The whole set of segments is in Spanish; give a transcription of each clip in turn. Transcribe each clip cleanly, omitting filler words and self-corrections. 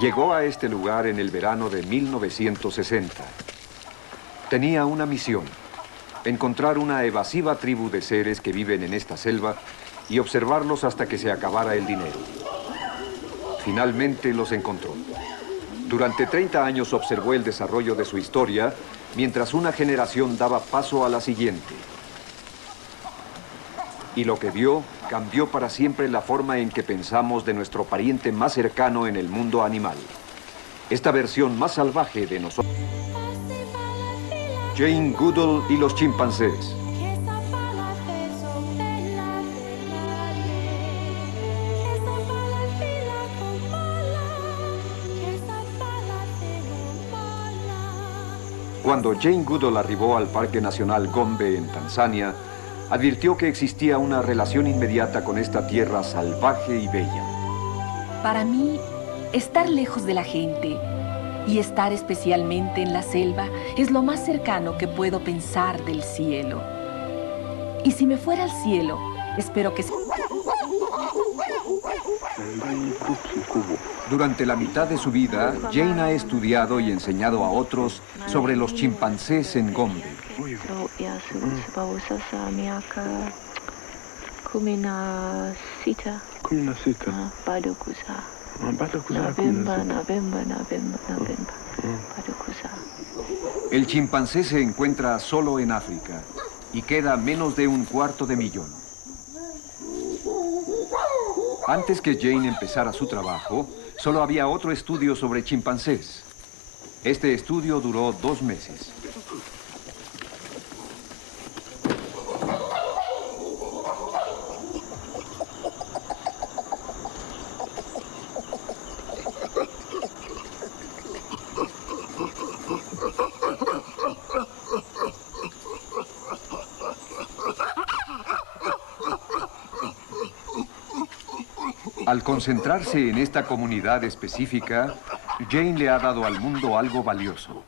Llegó a este lugar en el verano de 1960. Tenía una misión: encontrar una evasiva tribu de seres que viven en esta selva y observarlos hasta que se acabara el dinero. Finalmente los encontró. Durante 30 años observó el desarrollo de su historia, mientras una generación daba paso a la siguiente. Y lo que vio cambió para siempre la forma en que pensamos de nuestro pariente más cercano en el mundo animal. Esta versión más salvaje de nosotros. Jane Goodall y los chimpancés. Cuando Jane Goodall arribó al Parque Nacional Gombe en Tanzania, advirtió que existía una relación inmediata con esta tierra salvaje y bella. Para mí, estar lejos de la gente y estar especialmente en la selva es lo más cercano que puedo pensar del cielo. Y si me fuera al cielo, espero que... Durante la mitad de su vida, Jane ha estudiado y enseñado a otros sobre los chimpancés en Gombe. El chimpancé se encuentra solo en África y queda a menos de 1/4 millón. Antes que Jane empezara su trabajo, solo había otro estudio sobre chimpancés. Este estudio duró 2 meses. Al concentrarse en esta comunidad específica, Jane le ha dado al mundo algo valioso: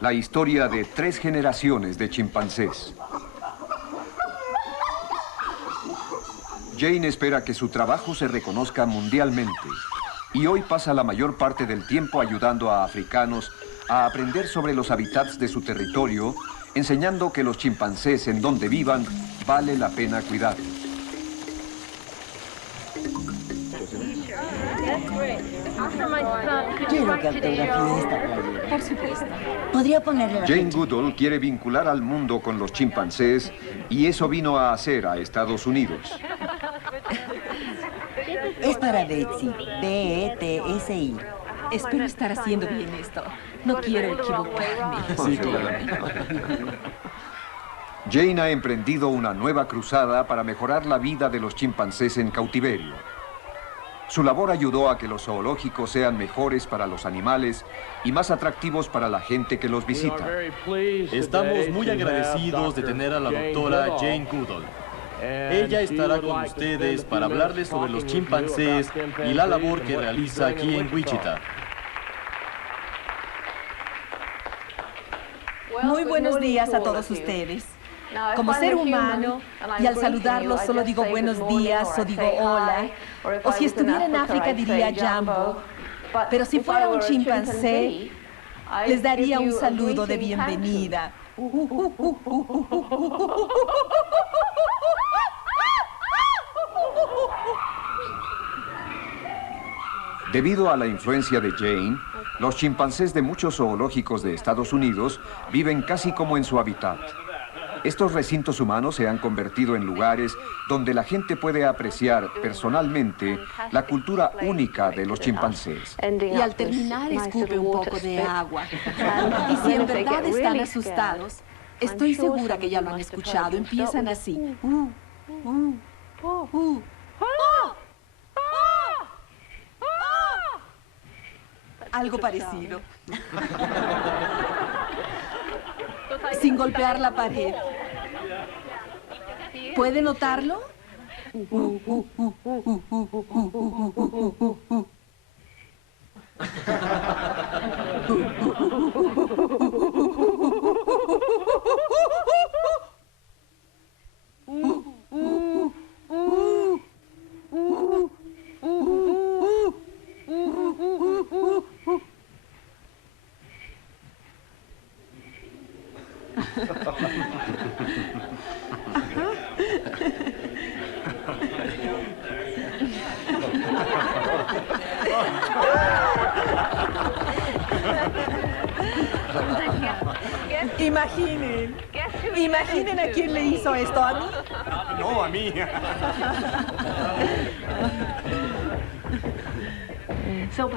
la historia de 3 generaciones de chimpancés. Jane espera que su trabajo se reconozca mundialmente y hoy pasa la mayor parte del tiempo ayudando a africanos a aprender sobre los hábitats de su territorio, enseñando que los chimpancés en donde vivan vale la pena cuidarlos. Quiero que autografíe esta playera. Por supuesto. ¿Podría ponerle la Jane fecha? Goodall quiere vincular al mundo con los chimpancés y eso vino a hacer a Estados Unidos. Es para Betsy. B-E-T-S-I. Espero estar haciendo bien esto. No quiero equivocarme. Sí, claro. Jane ha emprendido una nueva cruzada para mejorar la vida de los chimpancés en cautiverio. Su labor ayudó a que los zoológicos sean mejores para los animales y más atractivos para la gente que los visita. Estamos muy agradecidos de tener a la doctora Jane Goodall. Ella estará con ustedes para hablarles sobre los chimpancés y la labor que realiza aquí en Wichita. Muy buenos días a todos ustedes. Como ser humano, y al saludarlos solo digo buenos días o digo hola, o si estuviera en África diría jambo, pero si fuera un chimpancé, les daría un saludo de bienvenida. Debido a la influencia de Jane, los chimpancés de muchos zoológicos de Estados Unidos viven casi como en su hábitat. Estos recintos humanos se han convertido en lugares donde la gente puede apreciar personalmente la cultura única de los chimpancés. Y al terminar escupe un poco de agua. Y si en verdad están asustados, estoy segura que ya lo han escuchado. Empiezan así. Algo parecido. Sin golpear la pared. ¿Puede notarlo? Imaginen. Imaginen a quién le hizo esto. ¿A mí? No, a mí.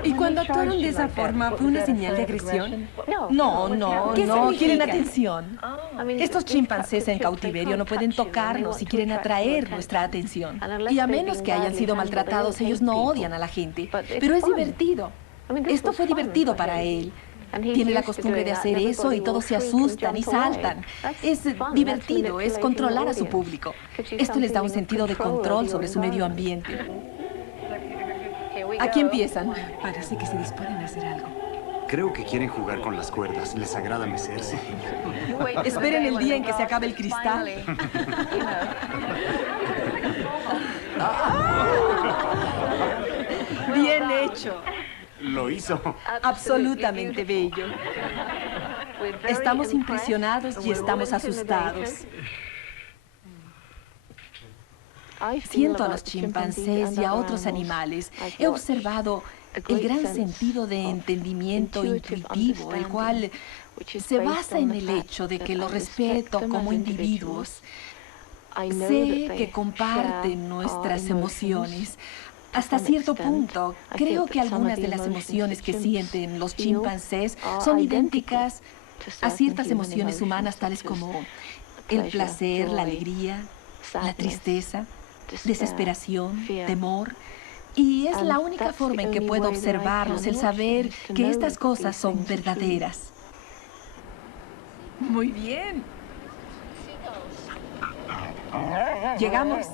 ¿Y cuando actuaron de esa forma, fue una señal de agresión? No, ¿Qué no, significa? quieren atención. Estos chimpancés en cautiverio no pueden tocarnos y quieren atraer nuestra atención. Y a menos que hayan sido maltratados, ellos no odian a la gente. Pero es divertido. Esto fue divertido para él. Tiene la costumbre de hacer eso y todos se asustan y saltan. Es divertido, es controlar a su público. Esto les da un sentido de control sobre su medio ambiente. Aquí empiezan. Parece que se disponen a hacer algo. Creo que quieren jugar con las cuerdas. Les agrada mecerse. Esperen el día en que se acabe el cristal. Bien hecho. Lo hizo. Absolutamente bello. Estamos impresionados y estamos asustados. Siento a los chimpancés y a otros animales. He observado el gran sentido de entendimiento intuitivo, el cual se basa en el hecho de que los respeto como individuos. Sé que comparten nuestras emociones. Hasta cierto punto, creo que algunas de las emociones que sienten los chimpancés son idénticas a ciertas emociones humanas, tales como el placer, la alegría, la tristeza, desesperación, temor. Y es la única forma en que puedo observarlos, el saber que estas cosas son verdaderas. Muy bien. Llegamos.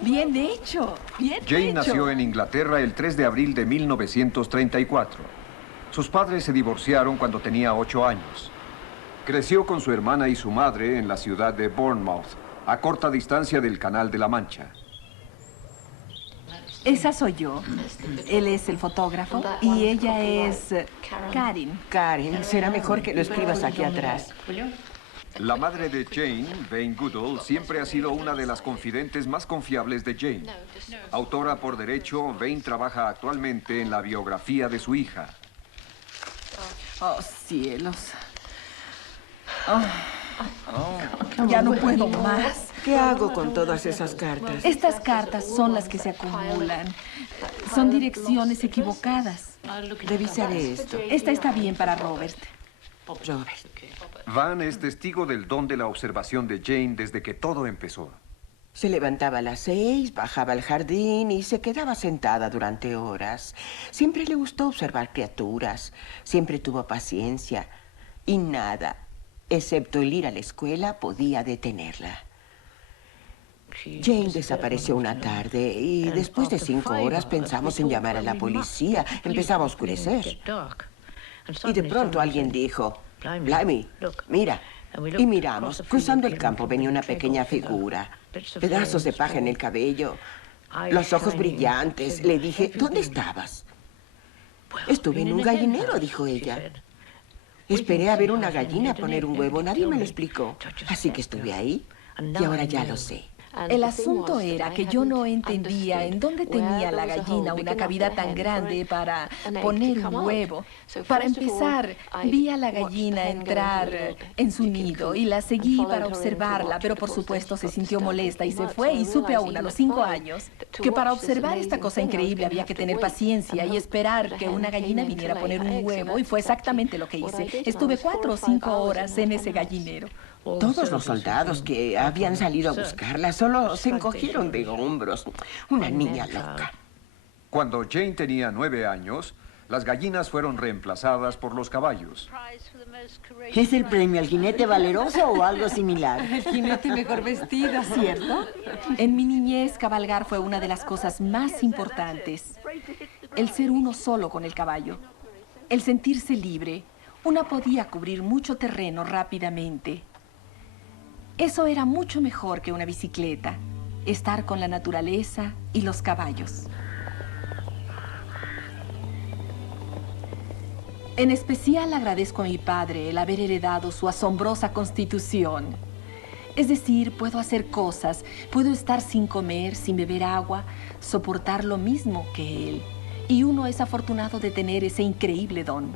Bien hecho, bien Jane hecho. nació en Inglaterra el 3 de abril de 1934. Sus padres se divorciaron cuando tenía 8 años. Creció con su hermana y su madre en la ciudad de Bournemouth, a corta distancia del Canal de la Mancha. Esa soy yo. Él es el fotógrafo y ella es Karen. Karen, será mejor que lo escribas aquí atrás. La madre de Jane, Vane Goodall, siempre ha sido una de las confidentes más confiables de Jane. Autora por derecho, Vane trabaja actualmente en la biografía de su hija. Oh, cielos. Ya no puedo más. ¿Qué hago con todas esas cartas? Estas cartas son las que se acumulan. Son direcciones equivocadas. Revisaré esto. Esta está bien para Robert. Robert. Van es testigo del don de la observación de Jane desde que todo empezó. Se levantaba a las 6, bajaba al jardín y se quedaba sentada durante horas. Siempre le gustó observar criaturas. Siempre tuvo paciencia. Y nada, excepto el ir a la escuela, podía detenerla. Jane desapareció una tarde y después de 5 horas pensamos en llamar a la policía. Empezaba a oscurecer. Y de pronto alguien dijo, Blimey, mira. Y miramos. Cruzando el campo venía una pequeña figura. Pedazos de paja en el cabello. Los ojos brillantes. Le dije, ¿dónde estabas? Estuve en un gallinero, dijo ella. Esperé a ver una gallina poner un huevo. Nadie me lo explicó. Así que estuve ahí y ahora ya lo sé. El asunto era que yo no entendía en dónde tenía la gallina una cavidad tan grande para poner un huevo. Para empezar, vi a la gallina entrar en su nido y la seguí para observarla, pero por supuesto se sintió molesta y se fue, y supe aún a los 5 años que para observar esta cosa increíble había que tener paciencia y esperar que una gallina viniera a poner un huevo, y fue exactamente lo que hice. Estuve 4 o 5 horas en ese gallinero. Todos los soldados que habían salido a buscarla solo se encogieron de hombros. Una niña loca. Cuando Jane tenía 9 años, las gallinas fueron reemplazadas por los caballos. ¿Es el premio al jinete valeroso o algo similar? El jinete mejor vestido, ¿cierto? En mi niñez, cabalgar fue una de las cosas más importantes. El ser uno solo con el caballo. El sentirse libre. Una podía cubrir mucho terreno rápidamente. Eso era mucho mejor que una bicicleta. Estar con la naturaleza y los caballos. En especial agradezco a mi padre el haber heredado su asombrosa constitución. Es decir, puedo hacer cosas, puedo estar sin comer, sin beber agua, soportar lo mismo que él. Y uno es afortunado de tener ese increíble don.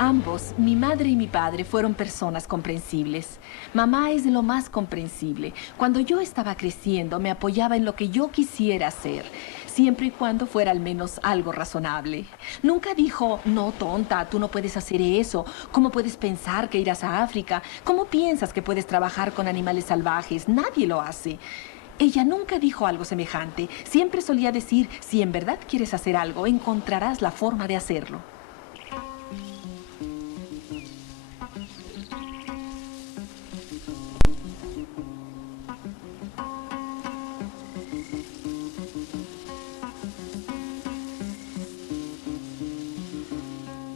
Ambos, mi madre y mi padre, fueron personas comprensibles. Mamá es de lo más comprensible. Cuando yo estaba creciendo, me apoyaba en lo que yo quisiera hacer, siempre y cuando fuera al menos algo razonable. Nunca dijo, no, tonta, tú no puedes hacer eso. ¿Cómo puedes pensar que irás a África? ¿Cómo piensas que puedes trabajar con animales salvajes? Nadie lo hace. Ella nunca dijo algo semejante. Siempre solía decir, si en verdad quieres hacer algo, encontrarás la forma de hacerlo.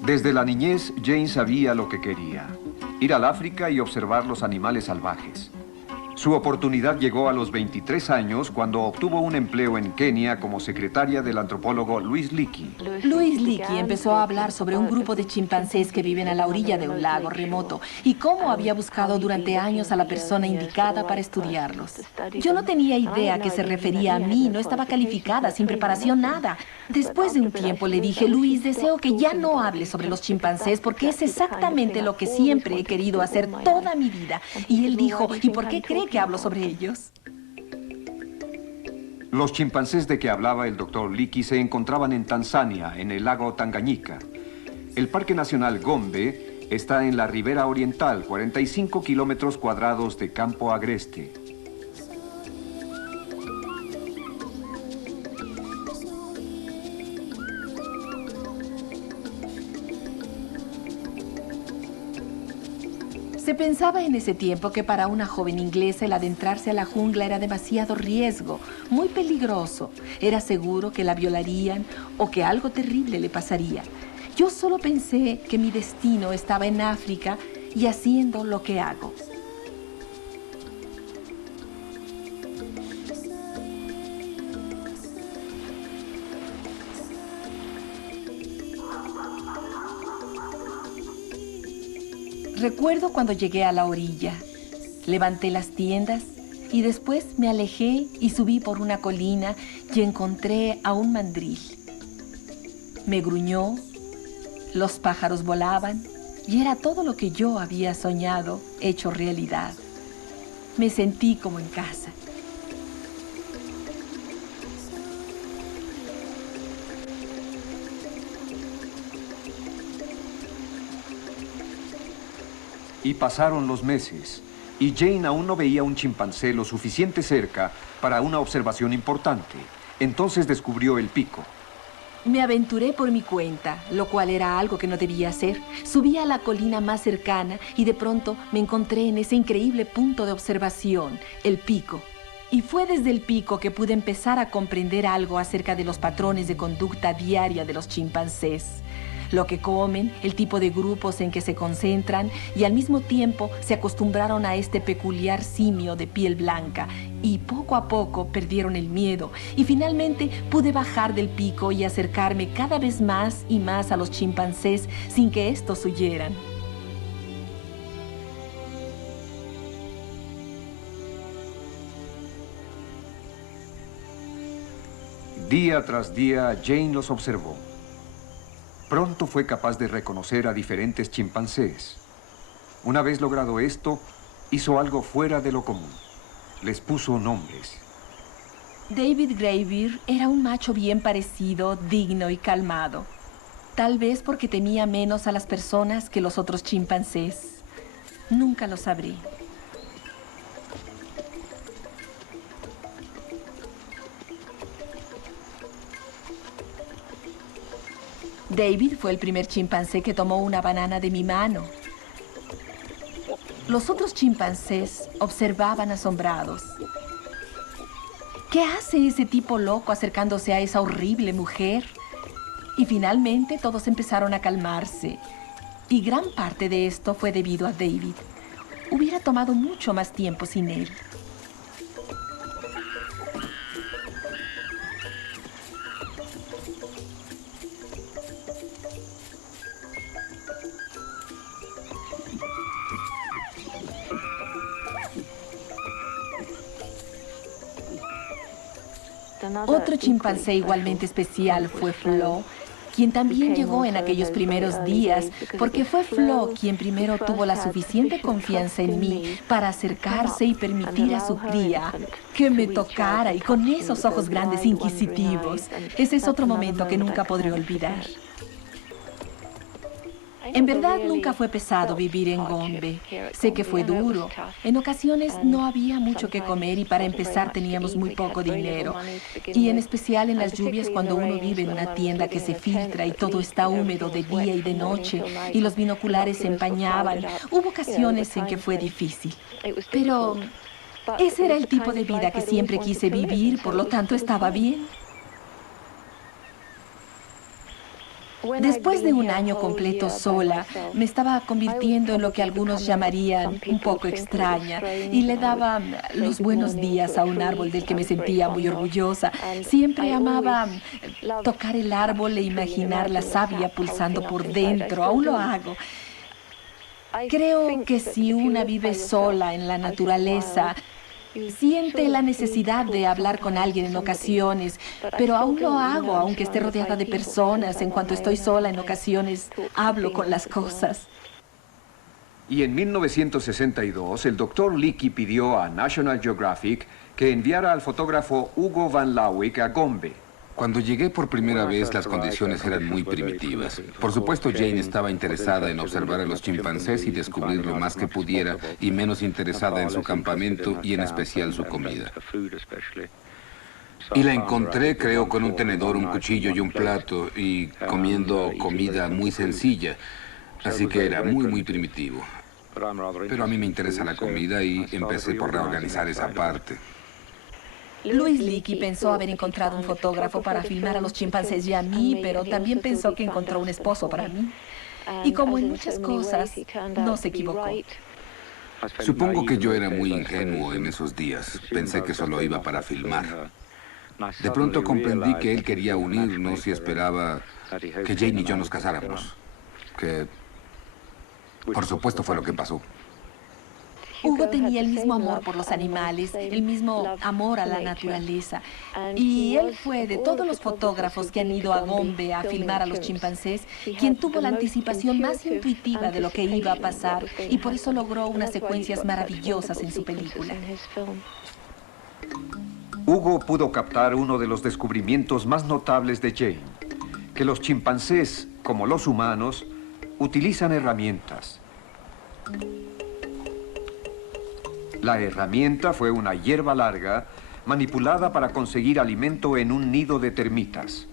Desde la niñez, Jane sabía lo que quería: ir al África y observar los animales salvajes. Su oportunidad llegó a los 23 años cuando obtuvo un empleo en Kenia como secretaria del antropólogo Louis Leakey. Louis Leakey empezó a hablar sobre un grupo de chimpancés que viven a la orilla de un lago remoto y cómo había buscado durante años a la persona indicada para estudiarlos. Yo no tenía idea que se refería a mí, no estaba calificada, sin preparación, nada. Después de un tiempo le dije, Louis, deseo que ya no hables sobre los chimpancés porque es exactamente lo que siempre he querido hacer toda mi vida. Y él dijo, ¿y por qué cree que hablo sobre ellos? Los chimpancés de que hablaba el doctor Leakey se encontraban en Tanzania, en el lago Tanganyika. El Parque Nacional Gombe está en la ribera oriental, 45 kilómetros cuadrados de campo agreste. Se pensaba en ese tiempo que para una joven inglesa el adentrarse a la jungla era demasiado riesgo, muy peligroso. Era seguro que la violarían o que algo terrible le pasaría. Yo solo pensé que mi destino estaba en África y haciendo lo que hago. Recuerdo cuando llegué a la orilla, levanté las tiendas y después me alejé y subí por una colina y encontré a un mandril. Me gruñó, los pájaros volaban y era todo lo que yo había soñado hecho realidad. Me sentí como en casa. Y pasaron los meses, y Jane aún no veía un chimpancé lo suficiente cerca para una observación importante. Entonces descubrió el pico. Me aventuré por mi cuenta, lo cual era algo que no debía hacer. Subí a la colina más cercana y de pronto me encontré en ese increíble punto de observación, el pico. Y fue desde el pico que pude empezar a comprender algo acerca de los patrones de conducta diaria de los chimpancés. Lo que comen, el tipo de grupos en que se concentran y al mismo tiempo se acostumbraron a este peculiar simio de piel blanca y poco a poco perdieron el miedo y finalmente pude bajar del pico y acercarme cada vez más y más a los chimpancés sin que estos huyeran. Día tras día, Jane los observó. Pronto fue capaz de reconocer a diferentes chimpancés. Una vez logrado esto, hizo algo fuera de lo común. Les puso nombres. David Greybeard era un macho bien parecido, digno y calmado. Tal vez porque temía menos a las personas que los otros chimpancés. Nunca lo sabré. David fue el primer chimpancé que tomó una banana de mi mano. Los otros chimpancés observaban asombrados. ¿Qué hace ese tipo loco acercándose a esa horrible mujer? Y finalmente todos empezaron a calmarse. Y gran parte de esto fue debido a David. Hubiera tomado mucho más tiempo sin él. Otro chimpancé igualmente especial fue Flo, quien también llegó en aquellos primeros días, porque fue Flo quien primero tuvo la suficiente confianza en mí para acercarse y permitir a su cría que me tocara, y con esos ojos grandes inquisitivos. Ese es otro momento que nunca podré olvidar. En verdad, nunca fue pesado vivir en Gombe. Sé que fue duro. En ocasiones no había mucho que comer y para empezar teníamos muy poco dinero. Y en especial en las lluvias, cuando uno vive en una tienda que se filtra y todo está húmedo de día y de noche y los binoculares se empañaban. Hubo ocasiones en que fue difícil. Pero ese era el tipo de vida que siempre quise vivir, por lo tanto estaba bien. Después de un año completo sola, me estaba convirtiendo en lo que algunos llamarían un poco extraña, y le daba los buenos días a un árbol del que me sentía muy orgullosa. Siempre amaba tocar el árbol e imaginar la savia pulsando por dentro. Aún lo hago. Creo que si una vive sola en la naturaleza, siente la necesidad de hablar con alguien en ocasiones, pero aún lo hago, aunque esté rodeada de personas. En cuanto estoy sola, en ocasiones hablo con las cosas. Y en 1962, el Dr. Leakey pidió a National Geographic que enviara al fotógrafo Hugo Van Lawick a Gombe. Cuando llegué por primera vez, las condiciones eran muy primitivas. Por supuesto, Jane estaba interesada en observar a los chimpancés y descubrir lo más que pudiera, y menos interesada en su campamento y en especial su comida. Y la encontré, creo, con un tenedor, un cuchillo y un plato, y comiendo comida muy sencilla. Así que era muy primitivo. Pero a mí me interesa la comida y empecé por reorganizar esa parte. Louis Leakey pensó haber encontrado un fotógrafo para filmar a los chimpancés y a mí, pero también pensó que encontró un esposo para mí. Y como en muchas cosas, no se equivocó. Supongo que yo era muy ingenuo en esos días. Pensé que solo iba para filmar. De pronto comprendí que él quería unirnos y esperaba que Jane y yo nos casáramos. Que, por supuesto, fue lo que pasó. Hugo tenía el mismo amor por los animales, el mismo amor a la naturaleza. Y él fue, de todos los fotógrafos que han ido a Gombe a filmar a los chimpancés, quien tuvo la anticipación más intuitiva de lo que iba a pasar, y por eso logró unas secuencias maravillosas en su película. Hugo pudo captar uno de los descubrimientos más notables de Jane, que los chimpancés, como los humanos, utilizan herramientas. La herramienta fue una hierba larga manipulada para conseguir alimento en un nido de termitas.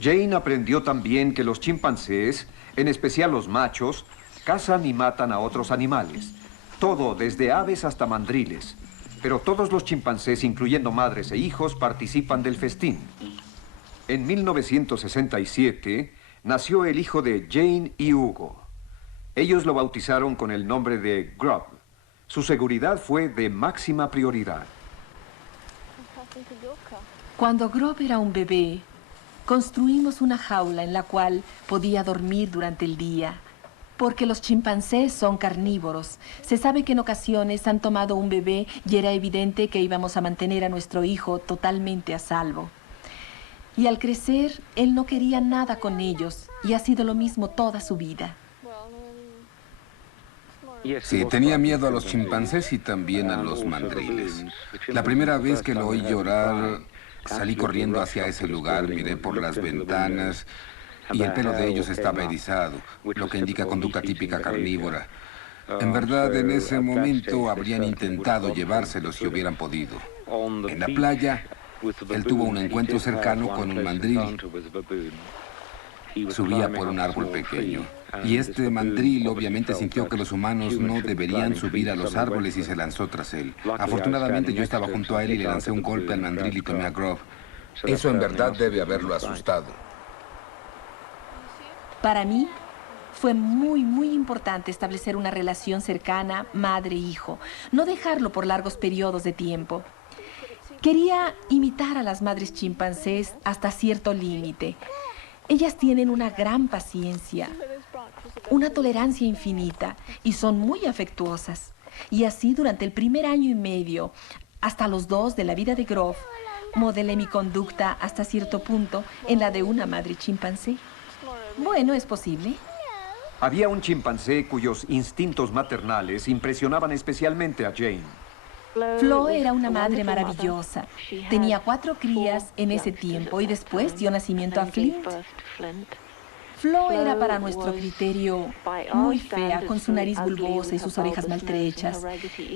Jane aprendió también que los chimpancés, en especial los machos, cazan y matan a otros animales. Todo, desde aves hasta mandriles. Pero todos los chimpancés, incluyendo madres e hijos, participan del festín. En 1967... nació el hijo de Jane y Hugo. Ellos lo bautizaron con el nombre de Grub. Su seguridad fue de máxima prioridad. Cuando Grub era un bebé, construimos una jaula en la cual podía dormir durante el día. Porque los chimpancés son carnívoros. Se sabe que en ocasiones han tomado un bebé y era evidente que íbamos a mantener a nuestro hijo totalmente a salvo. Y al crecer, él no quería nada con ellos, y ha sido lo mismo toda su vida. Sí, tenía miedo a los chimpancés y también a los mandriles. La primera vez que lo oí llorar, salí corriendo hacia ese lugar, miré por las ventanas, y el pelo de ellos estaba erizado, lo que indica conducta típica carnívora. En verdad, en ese momento habrían intentado llevárselos si hubieran podido. En la playa, él tuvo un encuentro cercano con un mandril. Subía por un árbol pequeño. Y este mandril obviamente sintió que los humanos no deberían subir a los árboles y se lanzó tras él. Afortunadamente yo estaba junto a él y le lancé un golpe al mandril y tomé a Grub. Eso en verdad debe haberlo asustado. Para mí, fue muy importante establecer una relación cercana madre-hijo. No dejarlo por largos periodos de tiempo. Quería imitar a las madres chimpancés hasta cierto límite. Ellas tienen una gran paciencia, una tolerancia infinita y son muy afectuosas. Y así durante el primer año y medio, Hasta los dos de la vida de Grove, modelé mi conducta hasta cierto punto en la de una madre chimpancé. Bueno, es posible. Había un chimpancé cuyos instintos maternales impresionaban especialmente a Jane. Flo era una madre maravillosa. Tenía 4 crías en ese tiempo y después dio nacimiento a Flint. Flo era para nuestro criterio muy fea, con su nariz bulbosa y sus orejas maltrechas.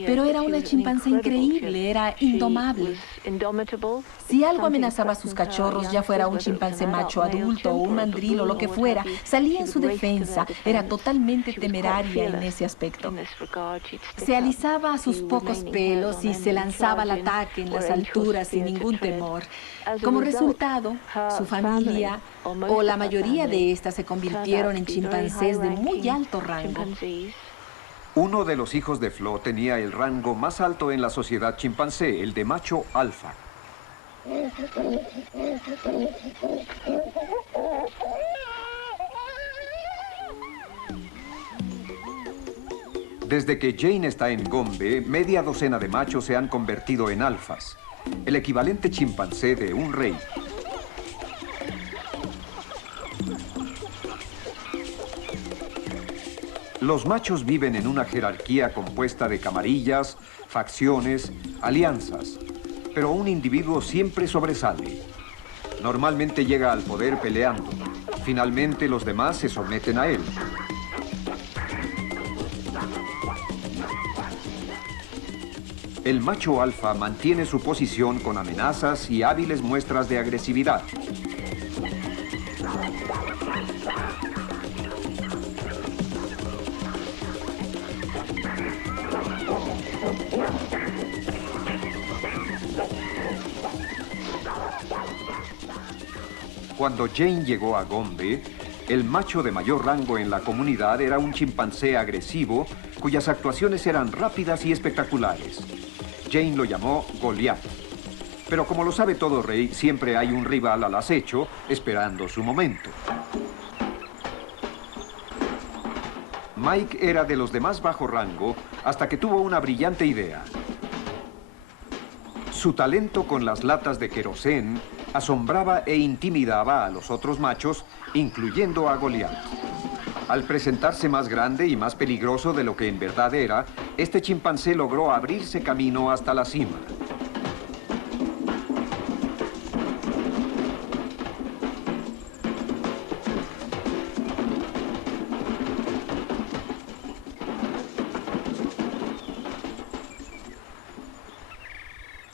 Pero era una chimpancé increíble, era indomable. Si algo amenazaba a sus cachorros, ya fuera un chimpancé macho adulto o un mandril o lo que fuera, salía en su defensa. Era totalmente temeraria en ese aspecto. Se alisaba a sus pocos pelos y se lanzaba al ataque en las alturas sin ningún temor. Como resultado, su familia, o la mayoría de estas, se convirtieron en chimpancés de muy alto rango. Uno de los hijos de Flo tenía el rango más alto en la sociedad chimpancé, el de macho alfa. Desde que Jane está en Gombe, media docena de machos se han convertido en alfas, el equivalente chimpancé de un rey. Los machos viven en una jerarquía compuesta de camarillas, facciones, alianzas, pero un individuo siempre sobresale. Normalmente llega al poder peleando. Finalmente los demás se someten a él. El macho alfa mantiene su posición con amenazas y hábiles muestras de agresividad. Cuando Jane llegó a Gombe, el macho de mayor rango en la comunidad era un chimpancé agresivo cuyas actuaciones eran rápidas y espectaculares. Jane lo llamó Goliath. Pero como lo sabe todo rey, siempre hay un rival al acecho esperando su momento. Mike era de los de más bajo rango hasta que tuvo una brillante idea. Su talento con las latas de querosén asombraba e intimidaba a los otros machos, incluyendo a Goliath. Al presentarse más grande y más peligroso de lo que en verdad era, este chimpancé logró abrirse camino hasta la cima.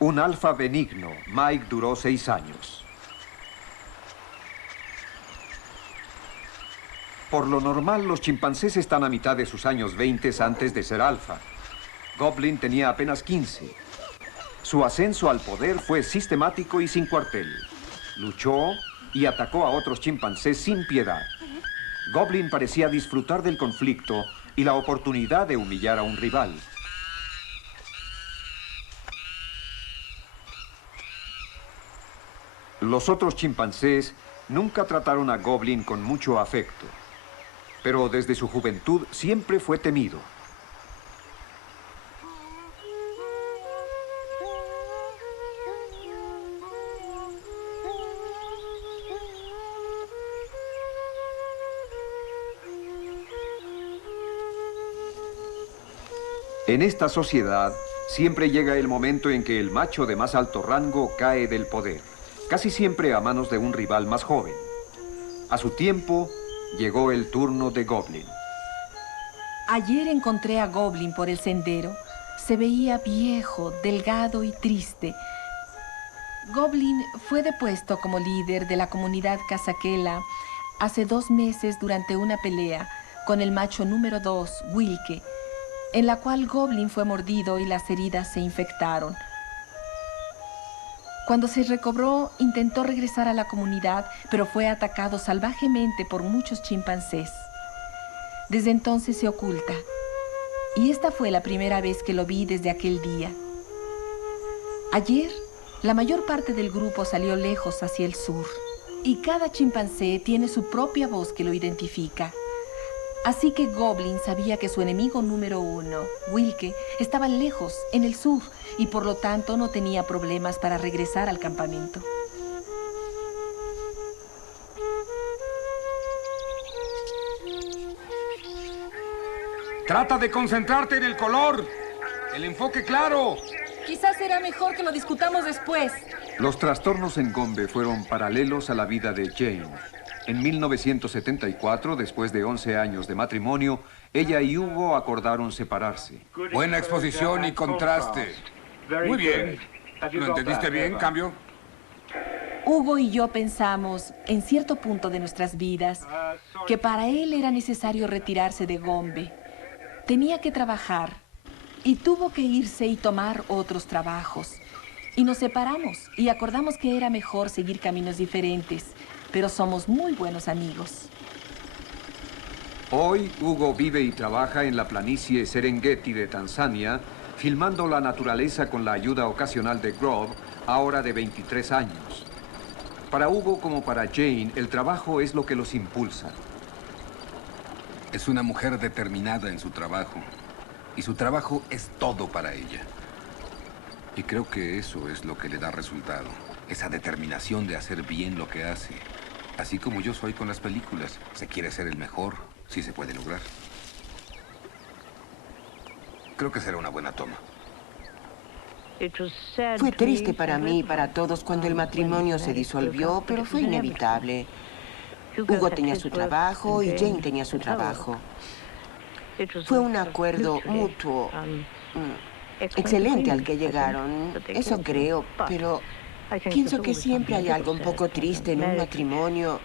Un alfa benigno, Mike duró 6 años. Por lo normal, los chimpancés están a mitad de sus años 20 antes de ser alfa. Goblin tenía apenas 15. Su ascenso al poder fue sistemático y sin cuartel. Luchó y atacó a otros chimpancés sin piedad. Goblin parecía disfrutar del conflicto y la oportunidad de humillar a un rival. Los otros chimpancés nunca trataron a Goblin con mucho afecto, pero desde su juventud siempre fue temido. En esta sociedad siempre llega el momento en que el macho de más alto rango cae del poder. Casi siempre a manos de un rival más joven. A su tiempo, llegó el turno de Goblin. Ayer encontré a Goblin por el sendero. Se veía viejo, delgado y triste. Goblin fue depuesto como líder de la comunidad Casaquela hace 2 meses durante una pelea con el macho número 2, Wilke, en la cual Goblin fue mordido y las heridas se infectaron. Cuando se recobró, intentó regresar a la comunidad, pero fue atacado salvajemente por muchos chimpancés. Desde entonces se oculta, y esta fue la primera vez que lo vi desde aquel día. Ayer, la mayor parte del grupo salió lejos hacia el sur, y cada chimpancé tiene su propia voz que lo identifica. Así que Goblin sabía que su enemigo número 1, Wilke, estaba lejos, en el sur, y por lo tanto no tenía problemas para regresar al campamento. Trata de concentrarte en el color. El enfoque claro. Quizás será mejor que lo discutamos después. Los trastornos en Gombe fueron paralelos a la vida de Jane. En 1974, después de 11 años de matrimonio, ella y Hugo acordaron separarse. Buena exposición y contraste. Muy bien. ¿Lo entendiste bien, cambio? Hugo y yo pensamos, en cierto punto de nuestras vidas, que para él era necesario retirarse de Gombe. Tenía que trabajar y tuvo que irse y tomar otros trabajos. Y nos separamos y acordamos que era mejor seguir caminos diferentes, pero somos muy buenos amigos. Hoy, Hugo vive y trabaja en la planicie Serengeti de Tanzania, filmando la naturaleza con la ayuda ocasional de Grove, ahora de 23 años. Para Hugo como para Jane, el trabajo es lo que los impulsa. Es una mujer determinada en su trabajo. Y su trabajo es todo para ella. Y creo que eso es lo que le da resultado. Esa determinación de hacer bien lo que hace. Así como yo soy con las películas. Se quiere ser el mejor, si se puede lograr. Creo que será una buena toma. Fue triste para mí y para todos cuando el matrimonio se disolvió, pero fue inevitable. Hugo tenía su trabajo y Jane tenía su trabajo. Fue un acuerdo mutuo, excelente al que llegaron, eso creo, pero pienso que siempre hay algo un poco triste en un matrimonio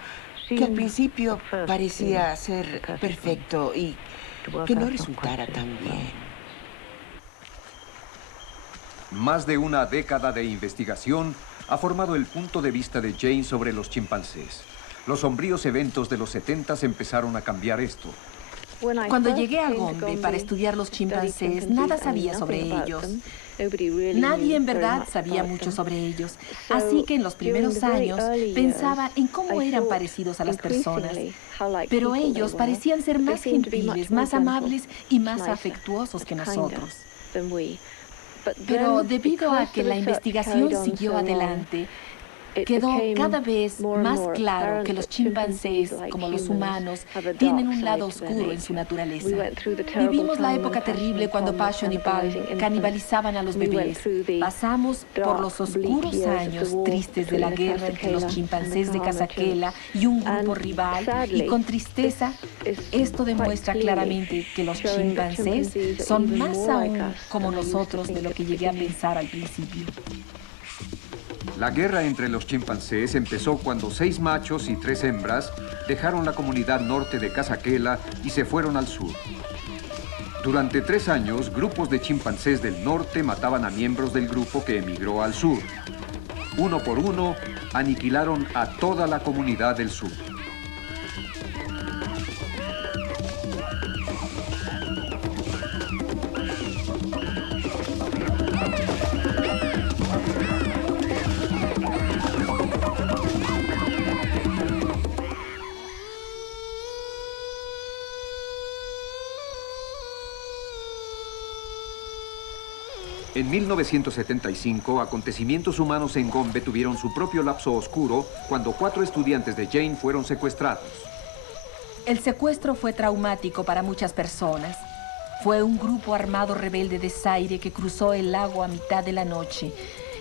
que al principio parecía ser perfecto y que no resultara tan bien. Más de una década de investigación ha formado el punto de vista de Jane sobre los chimpancés. Los sombríos eventos de los 70s empezaron a cambiar esto. Cuando llegué a Gombe para estudiar los chimpancés, nada sabía sobre ellos. Nadie en verdad sabía mucho sobre ellos. Así que en los primeros años pensaba en cómo eran parecidos a las personas. Pero ellos parecían ser más gentiles, más amables y más afectuosos que nosotros. Pero debido a que la investigación siguió adelante, quedó cada vez más claro que los chimpancés, como los humanos, tienen un lado oscuro en su naturaleza. Vivimos la época terrible cuando Passion y Palm canibalizaban a los bebés. Pasamos por los oscuros años tristes de la guerra entre los chimpancés de Casaquela y un grupo rival, y con tristeza, esto demuestra claramente que los chimpancés son más aún como nosotros de lo que llegué a pensar al principio. La guerra entre los chimpancés empezó cuando 6 machos y 3 hembras dejaron la comunidad norte de Casaquela y se fueron al sur. Durante 3 años, grupos de chimpancés del norte mataban a miembros del grupo que emigró al sur. Uno por uno, aniquilaron a toda la comunidad del sur. En 1975, acontecimientos humanos en Gombe tuvieron su propio lapso oscuro cuando 4 estudiantes de Jane fueron secuestrados. El secuestro fue traumático para muchas personas. Fue un grupo armado rebelde de Zaire que cruzó el lago a mitad de la noche.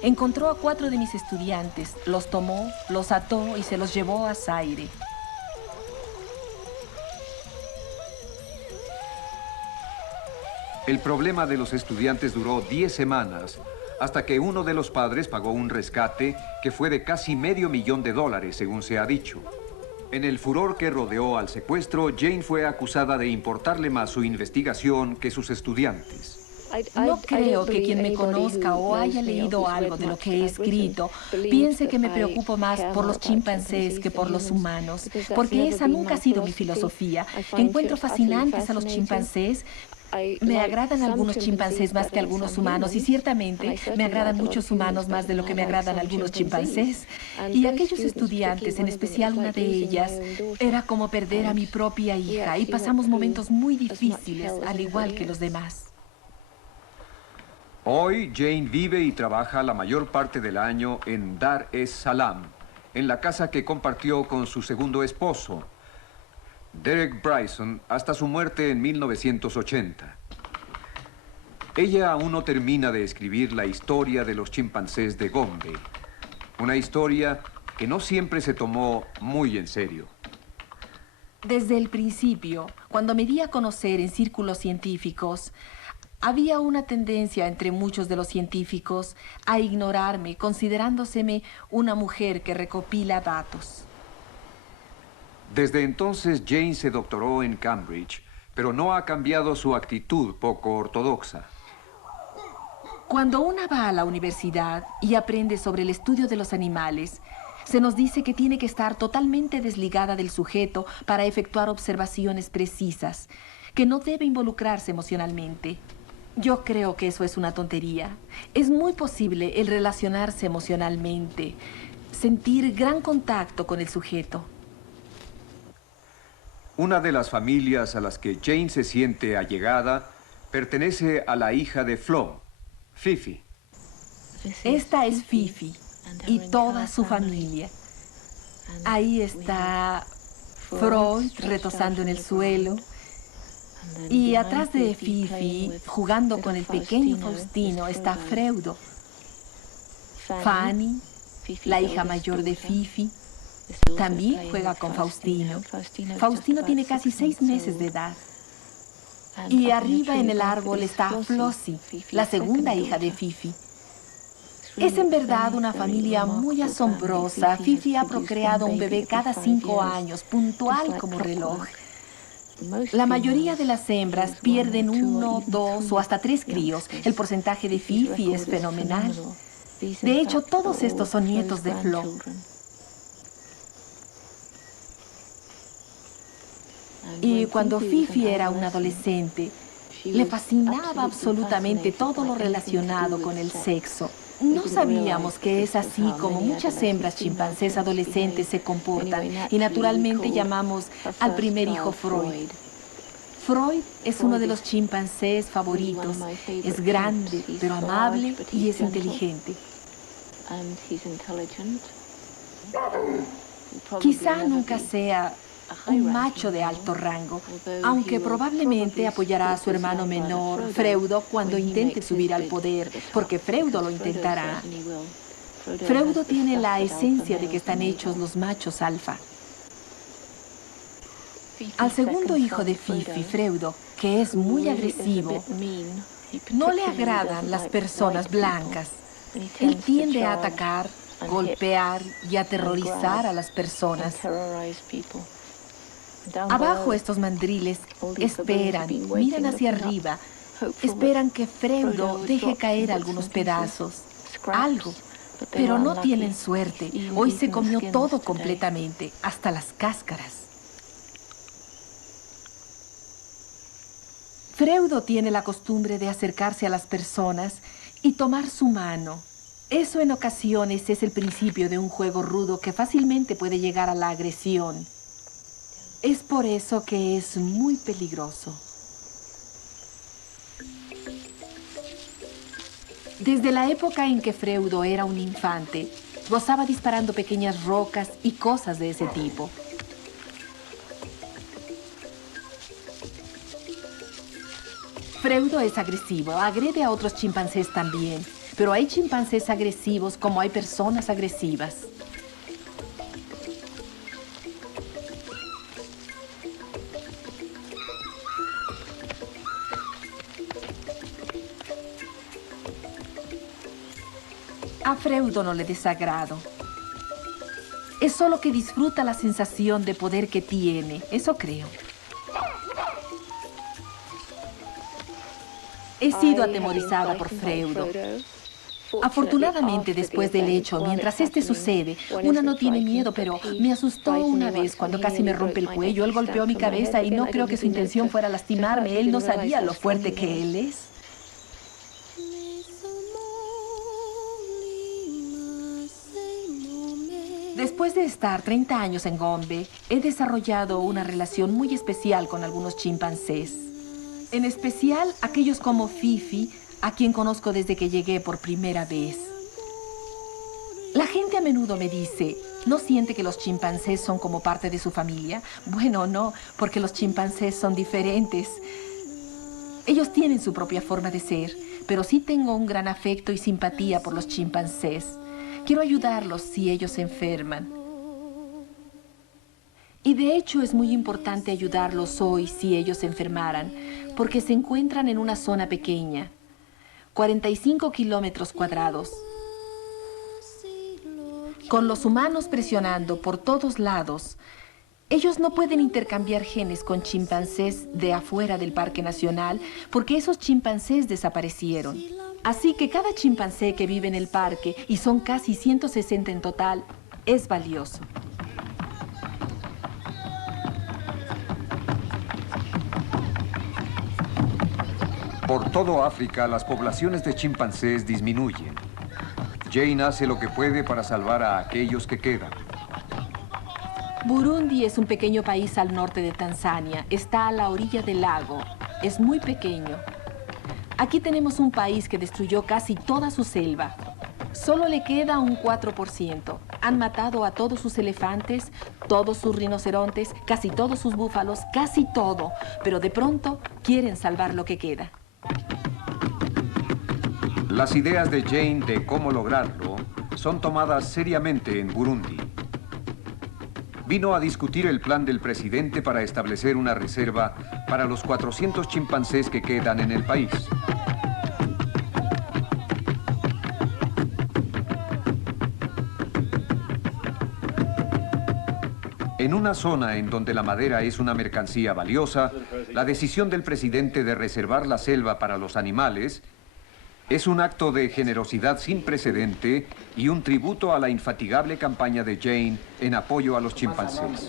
Encontró a 4 de mis estudiantes, los tomó, los ató y se los llevó a Zaire. El problema de los estudiantes duró 10 semanas, hasta que uno de los padres pagó un rescate que fue de casi $500,000, según se ha dicho. En el furor que rodeó al secuestro, Jane fue acusada de importarle más su investigación que sus estudiantes. No creo que quien me conozca o haya leído algo de lo que he escrito piense que me preocupo más por los chimpancés que por los humanos, porque esa nunca ha sido mi filosofía. Encuentro fascinantes a los chimpancés, Me agradan algunos chimpancés más que algunos humanos y ciertamente me agradan muchos humanos más de lo que me agradan algunos chimpancés. Y aquellos estudiantes, en especial una de ellas, era como perder a mi propia hija y pasamos momentos muy difíciles, al igual que los demás. Hoy Jane vive y trabaja la mayor parte del año en Dar es Salaam, en la casa que compartió con su segundo esposo, Derek Bryson, hasta su muerte en 1980. Ella aún no termina de escribir la historia de los chimpancés de Gombe. Una historia que no siempre se tomó muy en serio. Desde el principio, cuando me di a conocer en círculos científicos, había una tendencia entre muchos de los científicos a ignorarme, considerándoseme una mujer que recopila datos. Desde entonces, Jane se doctoró en Cambridge, pero no ha cambiado su actitud poco ortodoxa. Cuando una va a la universidad y aprende sobre el estudio de los animales, se nos dice que tiene que estar totalmente desligada del sujeto para efectuar observaciones precisas, que no debe involucrarse emocionalmente. Yo creo que eso es una tontería. Es muy posible el relacionarse emocionalmente, sentir gran contacto con el sujeto. Una de las familias a las que Jane se siente allegada pertenece a la hija de Flo, Fifi. Esta es Fifi y toda su familia. Ahí está Freud retosando en el suelo. Y atrás de Fifi, jugando con el pequeño Faustino, está Freudo. Fanny, la hija mayor de Fifi, también juega con Faustino. Faustino tiene casi 6 meses de edad. Y arriba en el árbol está Flossie, la segunda hija de Fifi. Es en verdad una familia muy asombrosa. Fifi ha procreado un bebé cada 5 años, puntual como reloj. La mayoría de las hembras pierden 1, 2 o hasta 3 críos. El porcentaje de Fifi es fenomenal. De hecho, todos estos son nietos de Flo. Y cuando Fifi era una adolescente, le fascinaba absolutamente todo lo relacionado con el sexo. No sabíamos que es así como muchas hembras chimpancés adolescentes se comportan y naturalmente llamamos al primer hijo Freud. Freud es uno de los chimpancés favoritos. Es grande, pero amable y es inteligente. Quizá nunca sea un macho de alto rango, aunque probablemente apoyará a su hermano menor, Freudo, cuando intente subir al poder, porque Freudo lo intentará. Freudo tiene la esencia de que están hechos los machos alfa. Al segundo hijo de Fifi, Freudo, que es muy agresivo, no le agradan las personas blancas. Él tiende a atacar, golpear y aterrorizar a las personas. Abajo estos mandriles esperan, miran hacia arriba, esperan que Freudo deje caer algunos pedazos, algo, pero no tienen suerte. Hoy se comió todo completamente, hasta las cáscaras. Freudo tiene la costumbre de acercarse a las personas y tomar su mano. Eso en ocasiones es el principio de un juego rudo que fácilmente puede llegar a la agresión. Es por eso que es muy peligroso. Desde la época en que Freudo era un infante, gozaba disparando pequeñas rocas y cosas de ese tipo. Freudo es agresivo, agrede a otros chimpancés también, pero hay chimpancés agresivos como hay personas agresivas. A Freudo no le desagrado. Es solo que disfruta la sensación de poder que tiene, eso creo. He sido atemorizada por Freudo. Afortunadamente, después del hecho, mientras este sucede, una no tiene miedo, pero me asustó una vez cuando casi me rompe el cuello. Él golpeó mi cabeza y no creo que su intención fuera lastimarme. Él no sabía lo fuerte que él es. Después de estar 30 años en Gombe, he desarrollado una relación muy especial con algunos chimpancés. En especial, aquellos como Fifi, a quien conozco desde que llegué por primera vez. La gente a menudo me dice, ¿no siente que los chimpancés son como parte de su familia? Bueno, no, porque los chimpancés son diferentes. Ellos tienen su propia forma de ser, pero sí tengo un gran afecto y simpatía por los chimpancés. Quiero ayudarlos si ellos se enferman. Y de hecho es muy importante ayudarlos hoy si ellos se enfermaran, porque se encuentran en una zona pequeña, 45 kilómetros cuadrados. Con los humanos presionando por todos lados, ellos no pueden intercambiar genes con chimpancés de afuera del Parque Nacional, porque esos chimpancés desaparecieron. Así que cada chimpancé que vive en el parque, y son casi 160 en total, es valioso. Por todo África, las poblaciones de chimpancés disminuyen. Jane hace lo que puede para salvar a aquellos que quedan. Burundi es un pequeño país al norte de Tanzania. Está a la orilla del lago. Es muy pequeño. Aquí tenemos un país que destruyó casi toda su selva. Solo le queda un 4%. Han matado a todos sus elefantes, todos sus rinocerontes, casi todos sus búfalos, casi todo. Pero de pronto quieren salvar lo que queda. Las ideas de Jane de cómo lograrlo son tomadas seriamente en Burundi. Vino a discutir el plan del presidente para establecer una reserva para los 400 chimpancés que quedan en el país. En una zona en donde la madera es una mercancía valiosa, la decisión del presidente de reservar la selva para los animales es un acto de generosidad sin precedente y un tributo a la infatigable campaña de Jane en apoyo a los chimpancés.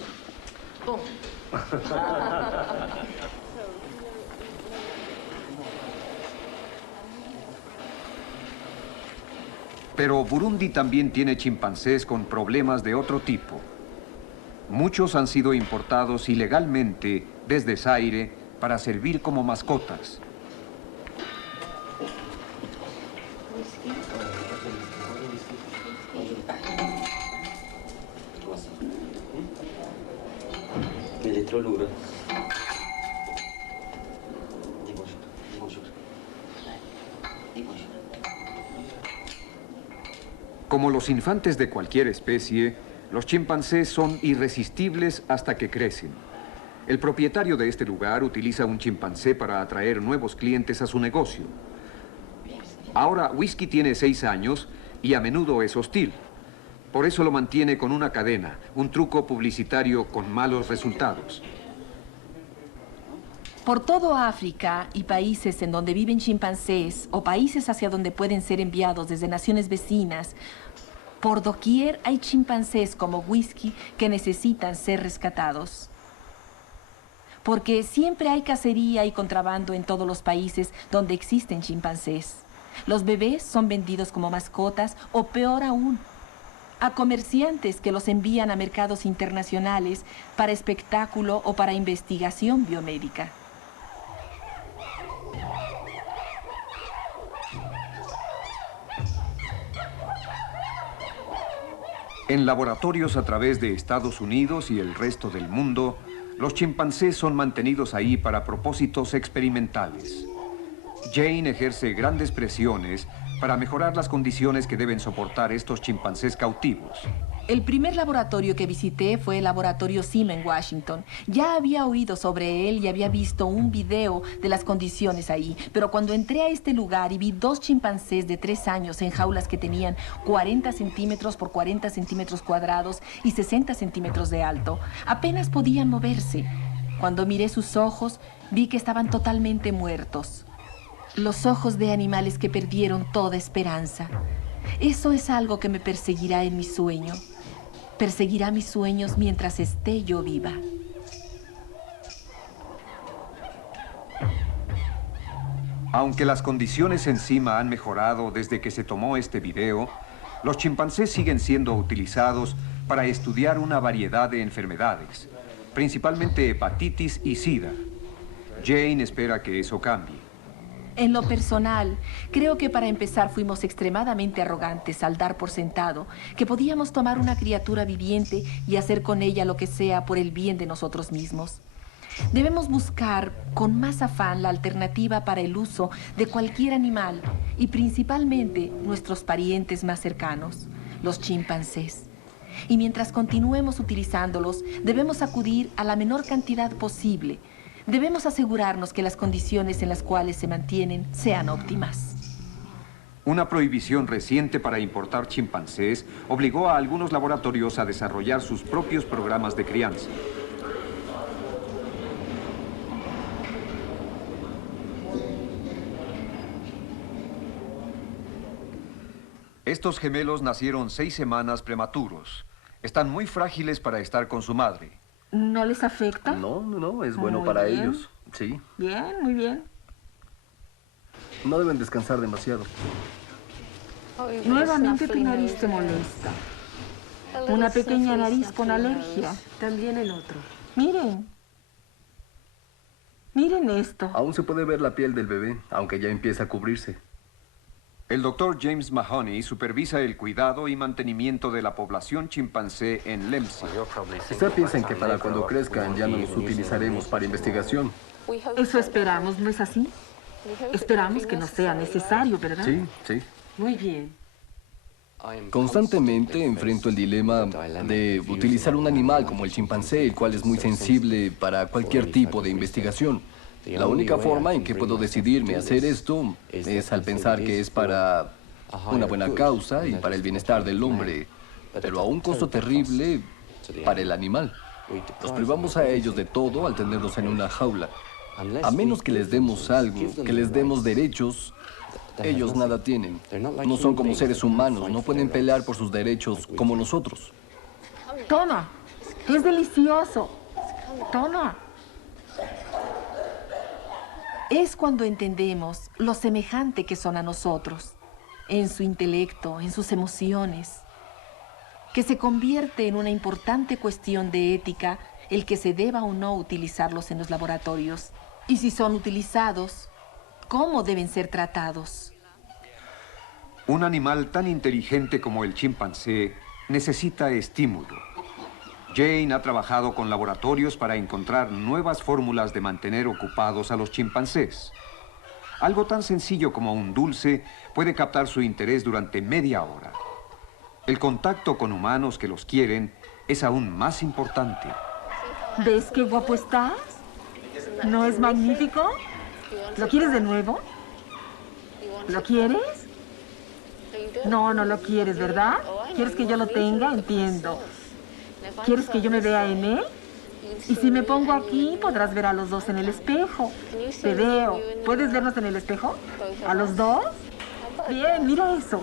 Pero Burundi también tiene chimpancés con problemas de otro tipo. Muchos han sido importados ilegalmente desde Zaire para servir como mascotas. Como los infantes de cualquier especie, los chimpancés son irresistibles hasta que crecen. El propietario de este lugar utiliza un chimpancé para atraer nuevos clientes a su negocio. Ahora, Whisky tiene 6 años y a menudo es hostil. Por eso lo mantiene con una cadena, un truco publicitario con malos resultados. Por todo África y países en donde viven chimpancés o países hacia donde pueden ser enviados desde naciones vecinas, por doquier hay chimpancés como Whisky que necesitan ser rescatados. Porque siempre hay cacería y contrabando en todos los países donde existen chimpancés. Los bebés son vendidos como mascotas o peor aún, a comerciantes que los envían a mercados internacionales para espectáculo o para investigación biomédica. En laboratorios a través de Estados Unidos y el resto del mundo, los chimpancés son mantenidos ahí para propósitos experimentales. Jane ejerce grandes presiones para mejorar las condiciones que deben soportar estos chimpancés cautivos. El primer laboratorio que visité fue el laboratorio Sim en Washington. Ya había oído sobre él y había visto un video de las condiciones ahí. Pero cuando entré a este lugar y vi 2 chimpancés de 3 años en jaulas que tenían 40 centímetros por 40 centímetros cuadrados y 60 centímetros de alto, apenas podían moverse. Cuando miré sus ojos, vi que estaban totalmente muertos. Los ojos de animales que perdieron toda esperanza. Eso es algo que me perseguirá en mi sueño. Perseguirá mis sueños mientras esté yo viva. Aunque las condiciones encima han mejorado desde que se tomó este video, los chimpancés siguen siendo utilizados para estudiar una variedad de enfermedades, principalmente hepatitis y SIDA. Jane espera que eso cambie. En lo personal, creo que para empezar fuimos extremadamente arrogantes al dar por sentado que podíamos tomar una criatura viviente y hacer con ella lo que sea por el bien de nosotros mismos. Debemos buscar con más afán la alternativa para el uso de cualquier animal y principalmente nuestros parientes más cercanos, los chimpancés. Y mientras continuemos utilizándolos, debemos acudir a la menor cantidad posible. Debemos asegurarnos que las condiciones en las cuales se mantienen sean óptimas. Una prohibición reciente para importar chimpancés obligó a algunos laboratorios a desarrollar sus propios programas de crianza. Estos gemelos nacieron 6 semanas prematuros. Están muy frágiles para estar con su madre. ¿No les afecta? No, es bueno para ellos. Sí. Bien, muy bien. No deben descansar demasiado. Nuevamente tu nariz te molesta. Una pequeña nariz con alergia. También el otro. Miren. Miren esto. Aún se puede ver la piel del bebé, aunque ya empieza a cubrirse. El doctor James Mahoney supervisa el cuidado y mantenimiento de la población chimpancé en Lemsi. Quizá piensen que para cuando crezcan ya no los utilizaremos para investigación. Eso esperamos, ¿no es así? Esperamos que no sea necesario, ¿verdad? Sí. Muy bien. Constantemente enfrento el dilema de utilizar un animal como el chimpancé, el cual es muy sensible para cualquier tipo de investigación. La única forma en que puedo decidirme a hacer esto es al pensar que es para una buena causa y para el bienestar del hombre, pero a un costo terrible para el animal. Los privamos a ellos de todo al tenerlos en una jaula. A menos que les demos algo, que les demos derechos, ellos nada tienen. No son como seres humanos, no pueden pelear por sus derechos como nosotros. Toma, es delicioso. Toma. Es cuando entendemos lo semejante que son a nosotros, en su intelecto, en sus emociones, que se convierte en una importante cuestión de ética el que se deba o no utilizarlos en los laboratorios. Y si son utilizados, ¿cómo deben ser tratados? Un animal tan inteligente como el chimpancé necesita estímulo. Jane ha trabajado con laboratorios para encontrar nuevas fórmulas de mantener ocupados a los chimpancés. Algo tan sencillo como un dulce puede captar su interés durante media hora. El contacto con humanos que los quieren es aún más importante. ¿Ves qué guapo estás? ¿No es magnífico? ¿Lo quieres de nuevo? ¿Lo quieres? No, no lo quieres, ¿verdad? ¿Quieres que yo lo tenga? Entiendo. ¿Quieres que yo me vea en él? Y si me pongo aquí, podrás ver a los dos en el espejo. Te veo. ¿Puedes vernos en el espejo? ¿A los dos? Bien, mira eso.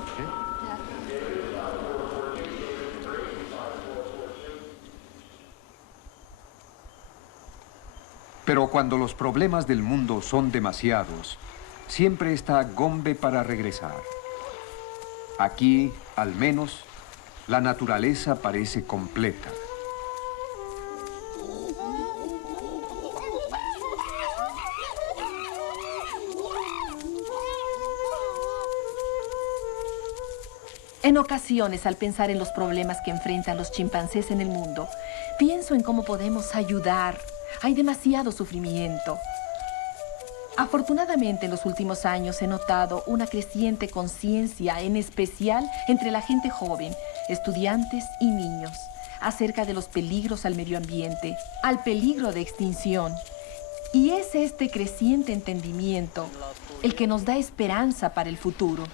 Pero cuando los problemas del mundo son demasiados, siempre está Gombe para regresar. Aquí, al menos, la naturaleza parece completa. En ocasiones, al pensar en los problemas que enfrentan los chimpancés en el mundo, pienso en cómo podemos ayudar. Hay demasiado sufrimiento. Afortunadamente, en los últimos años he notado una creciente conciencia, en especial entre la gente joven, estudiantes y niños, acerca de los peligros al medio ambiente, al peligro de extinción. Y es este creciente entendimiento el que nos da esperanza para el futuro.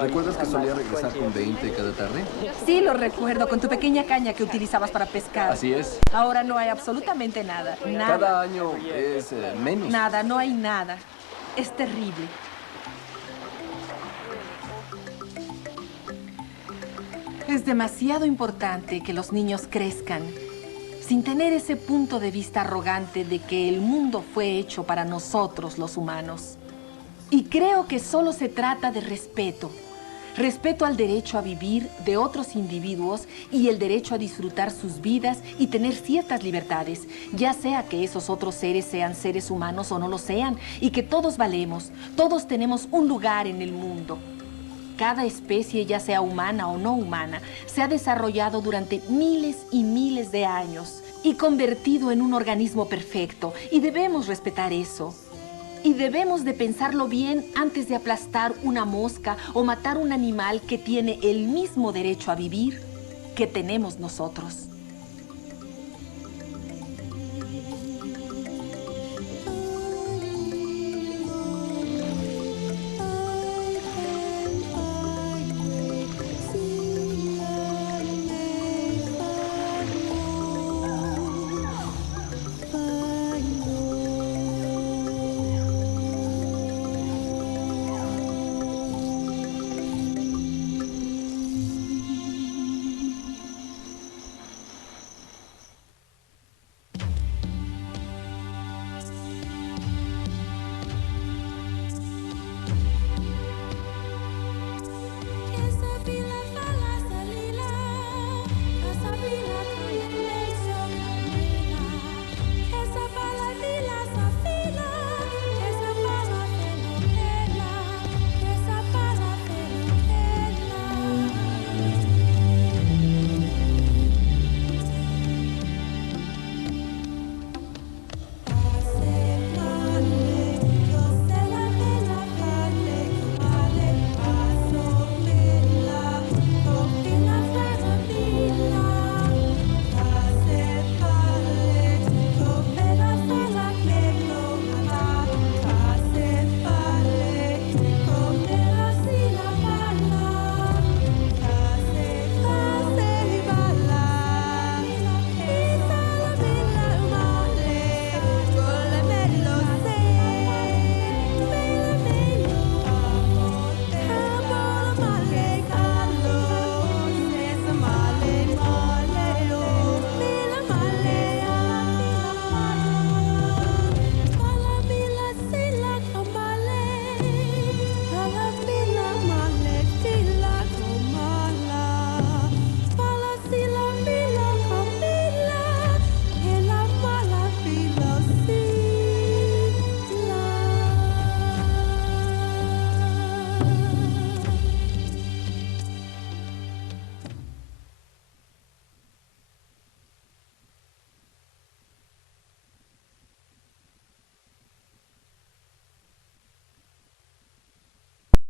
¿Recuerdas que solía regresar con 20 cada tarde? Sí, lo recuerdo, con tu pequeña caña que utilizabas para pescar. Así es. Ahora no hay absolutamente nada. Nada. Cada año es menos. Nada, no hay nada. Es terrible. Es demasiado importante que los niños crezcan sin tener ese punto de vista arrogante de que el mundo fue hecho para nosotros los humanos. Y creo que solo se trata de respeto. Respeto al derecho a vivir de otros individuos y el derecho a disfrutar sus vidas y tener ciertas libertades, ya sea que esos otros seres sean seres humanos o no lo sean, y que todos valemos, todos tenemos un lugar en el mundo. Cada especie, ya sea humana o no humana, se ha desarrollado durante miles y miles de años y convertido en un organismo perfecto, y debemos respetar eso. Y debemos de pensarlo bien antes de aplastar una mosca o matar un animal que tiene el mismo derecho a vivir que tenemos nosotros.